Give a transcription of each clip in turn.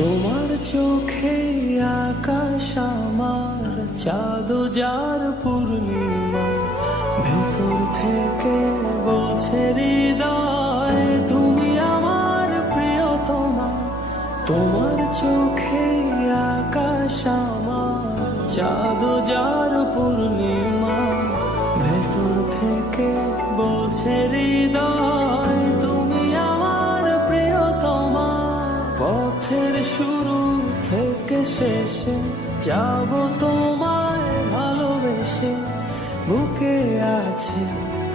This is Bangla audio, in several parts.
তোমার চোখে আকাশ আমার চাঁদ যার পূর্ণিমা, ভেতর থেকে বলছে হৃদয় তুমি আমার প্রিয়তমা। তোমার চোখে আকাশ আমার চাঁদ যার পূর্ণিমা, ভেতর থেকে বলছে হৃদয় তুমি আমার প্রিয়তমা। পথের শুরু থেকে শেষে যাব তোমায় ভালোবেসে, বুকে আছে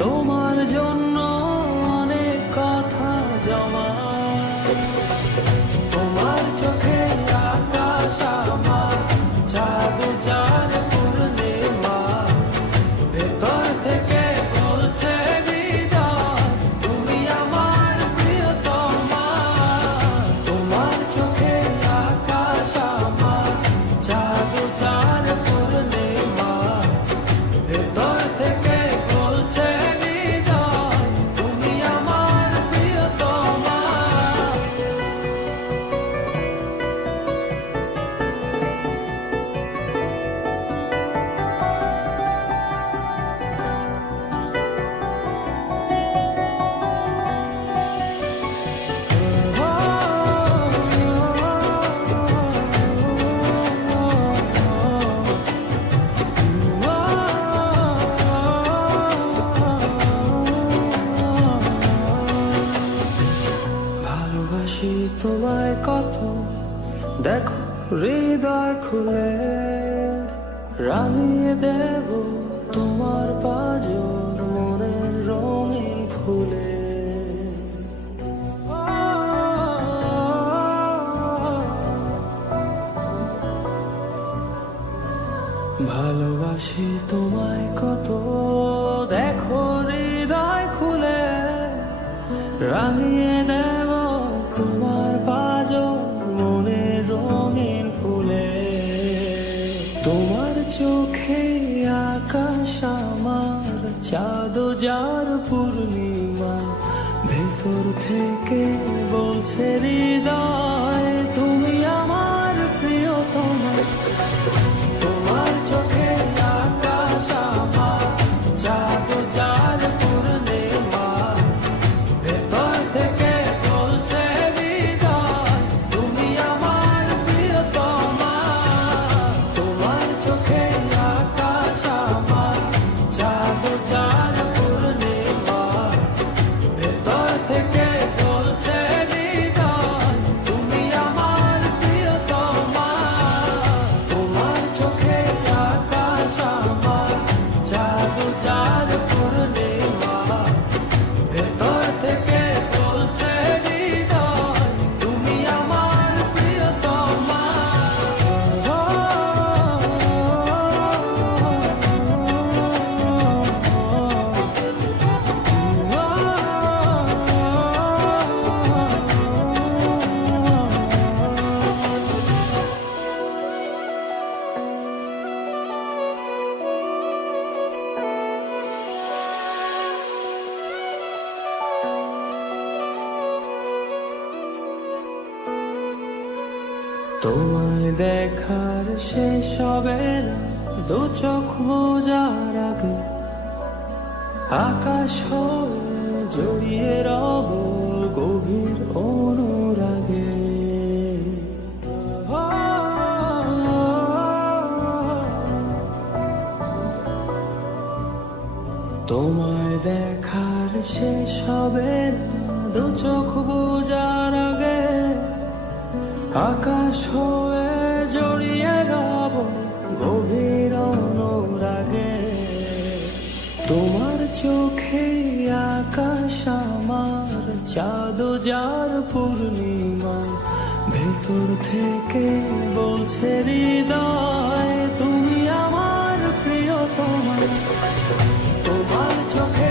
তোমার জন্য অনেক কথা জমা। তোমার চোখে আকাশ আমার চাঁদ যার পূর্ণিমা, ভেতর থেকে বলছে হৃদয় তুমি আমার প্রিয়তমা। তোমার চোখে আকাশ আমার চাঁদ যার পূর্ণিমা, ভেতর থেকে বলছে হৃদয় তুমি আমার প্রিয়তমা। ভালোবাসি তোমায় কত, দেখো হৃদয় খুলে রাঙিয়ে দেব তোমার পাঁজর মনের রঙিন ফুলে। ভালোবাসি তোমায় কত, দেখো হৃদয় খুলে রাঙিয়ে দেব তোমার পাঁজর মনের রঙিন ফুলে। তোমার চোখে আকাশ আমার চাঁদ যার পূর্ণিমা, ভেতর থেকে বলছে হৃদয় তুমি আমার প্রিয়তমা। তোমার চোখে আকাশ আমার চাঁদ যার পূর্ণিমা, ভেতর থেকে বলছে হৃদয় তুমি আমার প্রিয়তমা। তোমার চোখে আকাশ আমার চাঁদ যার পূর্ণিমা, ভেতর থেকে বলছে হৃদয় তুমি আমার প্রিয়তমা। তোমার চোখে আকাশ আমার চাঁদ যার পূর্ণিমা, ভেতর থেকে বলছে হৃদয় তুমি আমার প্রিয়তমা। তোমায় দেখার শেষ হবে না দু চোখ বোঝার আগে, আকাশ হয়ে জড়িয়ে রব গভীর অনুরাগে। তোমায় দেখার শেষ হবে না দু চোখ বোঝার আগে, আকাশ হয়ে জড়িয়ে রব গভীর অনুরাগে। তোমার চোখে আকাশ আমার চাঁদ যার পূর্ণিমা, ভেতর ভেতর থেকে বলছে হৃদয় তুমি আমার প্রিয়তমা, তোমার চোখে